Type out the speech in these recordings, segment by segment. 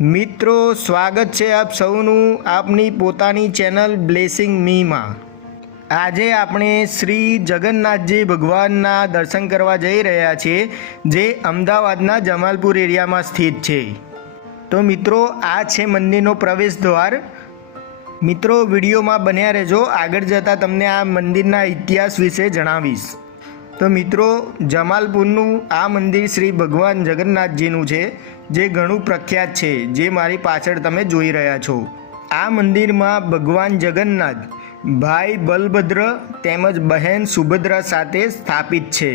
મિત્રો, સ્વાગત છે આપ સૌનું આપની પોતાની ચેનલ બ્લેસિંગ મીમાં। આજે આપણે શ્રી જગન્નાથજી ભગવાનના દર્શન કરવા જઈ રહ્યા છીએ, જે અમદાવાદના જમાલપુર એરિયામાં સ્થિત છે। તો મિત્રો, આ છે મંદિરનો પ્રવેશ દ્વાર। મિત્રો, વિડીયોમાં બન્યા રહેજો, આગળ જતાં તમને આ મંદિરના ઇતિહાસ વિશે જણાવીશ। તો મિત્રો, જમાલપુરનું આ મંદિર શ્રી ભગવાન જગન્નાથજીનું છે, જે ઘણું પ્રખ્યાત છે, જે મારી પાછળ તમે જોઈ રહ્યા છો। આ મંદિરમાં ભગવાન જગન્નાથ ભાઈ બલભદ્ર તેમજ બહેન સુભદ્રા સાથે સ્થાપિત છે।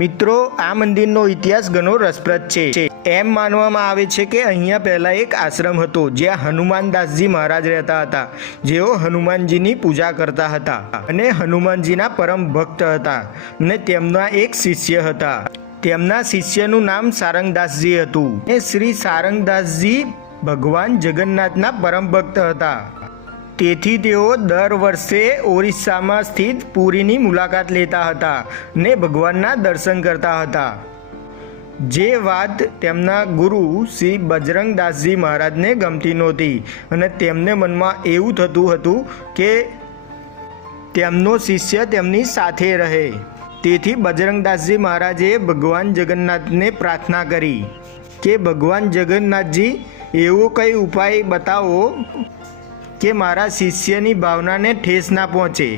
મિત્રો, આ મંદિરનો ઇતિહાસ ઘણો રસપ્રદ છે। એમ માનવામાં આવે છે કે અહીંયા પહેલાં એક આશ્રમ હતો, જ્યાં હનુમાનદાસજી મહારાજ રહેતા હતા, જેઓ હનુમાનજીની પૂજા કરતા હતા અને હનુમાનજીના પરમ ભક્ત હતા અને તેમના એક શિષ્ય હતા। તેમના શિષ્યનું નામ સારંગદાસજી હતું અને શ્રી સારંગદાસજી ભગવાન જગન્નાથના પરમ ભક્ત હતા। તેથી તેઓ દર વર્ષે ઓરિસ્સામાં સ્થિત પુરીની મુલાકાત લેતા હતા અને ભગવાનના દર્શન કરતા હતા। જે વાત તેમના ગુરુ શ્રી બજરંગદાસજી મહારાજને ગમતી નહોતી અને તેમને મનમાં એવું થતું હતું કે તેમનો શિષ્ય તેમની સાથે રહે। તેથી બજરંગદાસજી મહારાજે ભગવાન જગન્નાથને પ્રાર્થના કરી કે ભગવાન જગન્નાથજી, એવો કંઈ ઉપાય બતાવો કે મારા શિષ્યની ભાવનાને ઠેસ ના પહોંચે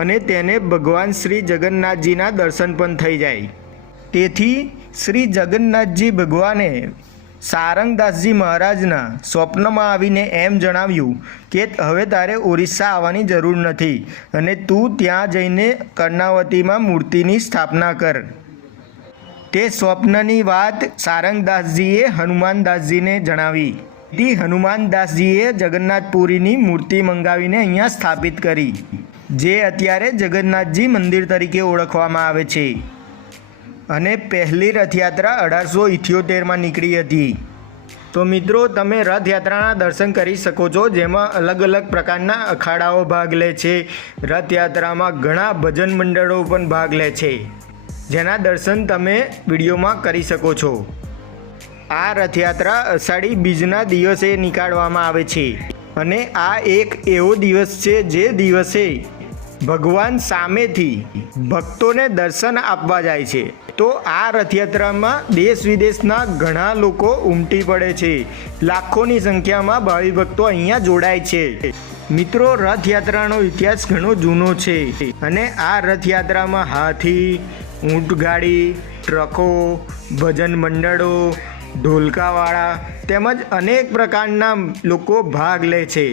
અને તેને ભગવાન શ્રી જગન્નાથજીના દર્શન પણ થઈ જાય। તેથી શ્રી જગન્નાથજી ભગવાને સારંગદાસજી મહારાજના સ્વપ્નમાં આવીને એમ જણાવ્યું કે હવે તારે ઓરિસ્સા આવવાની જરૂર નથી અને તું ત્યાં જઈને કર્ણાવતીમાં મૂર્તિની સ્થાપના કર। તે સ્વપ્નની વાત સારંગદાસજીએ હનુમાનદાસજીને જણાવી। હનુમાનદાસજીએ જગન્નાથપુરીની મૂર્તિ મંગાવીને અહીંયા સ્થાપિત કરી, જે અત્યારે જગન્નાથજી મંદિર તરીકે ઓળખવામાં આવે છે। અને પહેલી રથયાત્રા 1878માં નીકળી હતી। તો મિત્રો, તમે રથયાત્રાના દર્શન કરી શકો છો, જેમાં અલગ અલગ પ્રકારના અખાડાઓ ભાગ લે છે। રથયાત્રામાં ઘણા ભજન મંડળો પણ ભાગ લે છે, જેના દર્શન તમે વિડીયોમાં કરી શકો છો। આ રથયાત્રા અષાઢી બીજના દિવસે નીકાળવામાં આવે છે અને આ એક એવો દિવસ છે જે દિવસે ભગવાન સામેથી ભક્તોને દર્શન આપવા જાય છે। તો આ રથયાત્રામાં દેશ વિદેશના ઘણા લોકો ઉમટી પડે છે। લાખોની સંખ્યામાં ભાવિ ભક્તો અહીંયા જોડાય છે। મિત્રો, રથયાત્રાનો ઇતિહાસ ઘણો જૂનો છે અને આ રથયાત્રામાં હાથી, ઊંટગાડી, ટ્રકો, ભજન મંડળો, ઢોલકાવાળા તેમજ અનેક પ્રકારના લોકો ભાગ લે છે।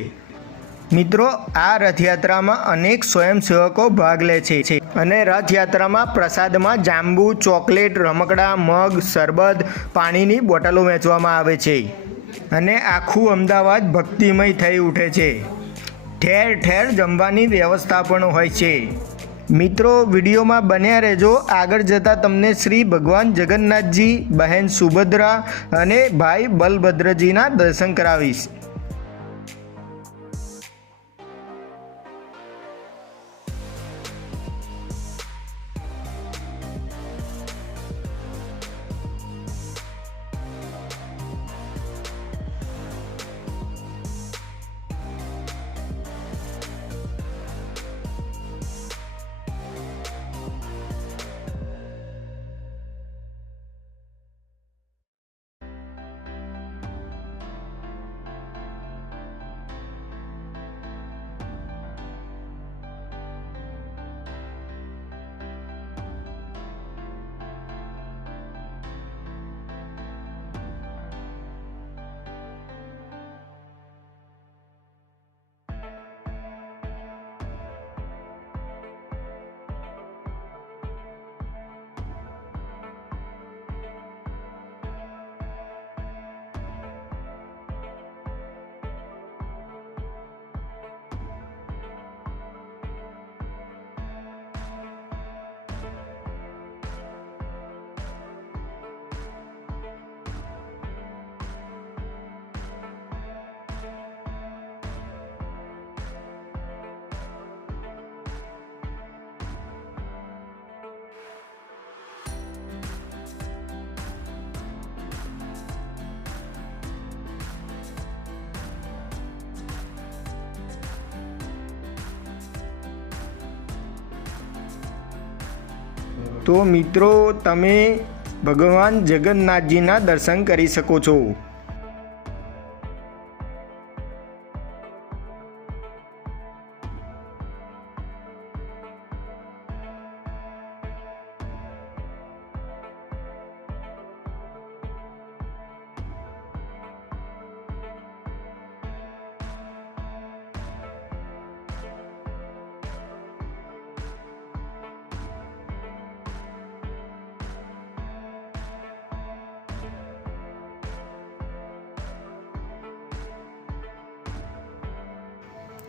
મિત્રો, આ રથયાત્રામાં અનેક સ્વયંસેવકો ભાગ લે છે અને રથયાત્રામાં પ્રસાદમાં જાંબુ, ચોકલેટ, રમકડા, મગ, શરબત, પાણીની બોટલો વેચવામાં આવે છે અને આખું અમદાવાદ ભક્તિમય થઈ ઉઠે છે। ઠેર ઠેર જમવાની વ્યવસ્થા પણ હોય છે। મિત્રો, વિડીયોમાં બન્યા રહેજો, આગળ જતાં તમને શ્રી ભગવાન જગન્નાથજી, બહેન સુભદ્રા અને ભાઈ બલભદ્રજીના દર્શન કરાવીશ। તો મિત્રો તમે ભગવાન જગન્નાથજીના દર્શન કરી શકો છો.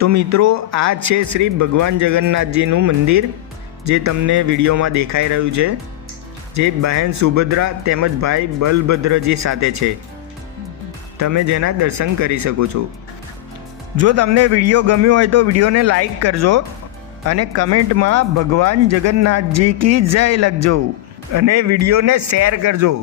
તો મિત્રો આ છે શ્રી ભગવાન જગન્નાથજીનું મંદિર જે તમને વિડીયોમાં દેખાઈ રહ્યું છે, જે બહેન સુભદ્રા તેમજ ભાઈ બલભદ્રજી સાથે છે, તમે જેના દર્શન કરી શકો છો. જો તમને વિડીયો ગમ્યો હોય તો વિડીયોને લાઈક કરજો અને કમેન્ટમાં ભગવાન જગન્નાથજી કી જય લખજો અને વિડીયોને શેર કરજો.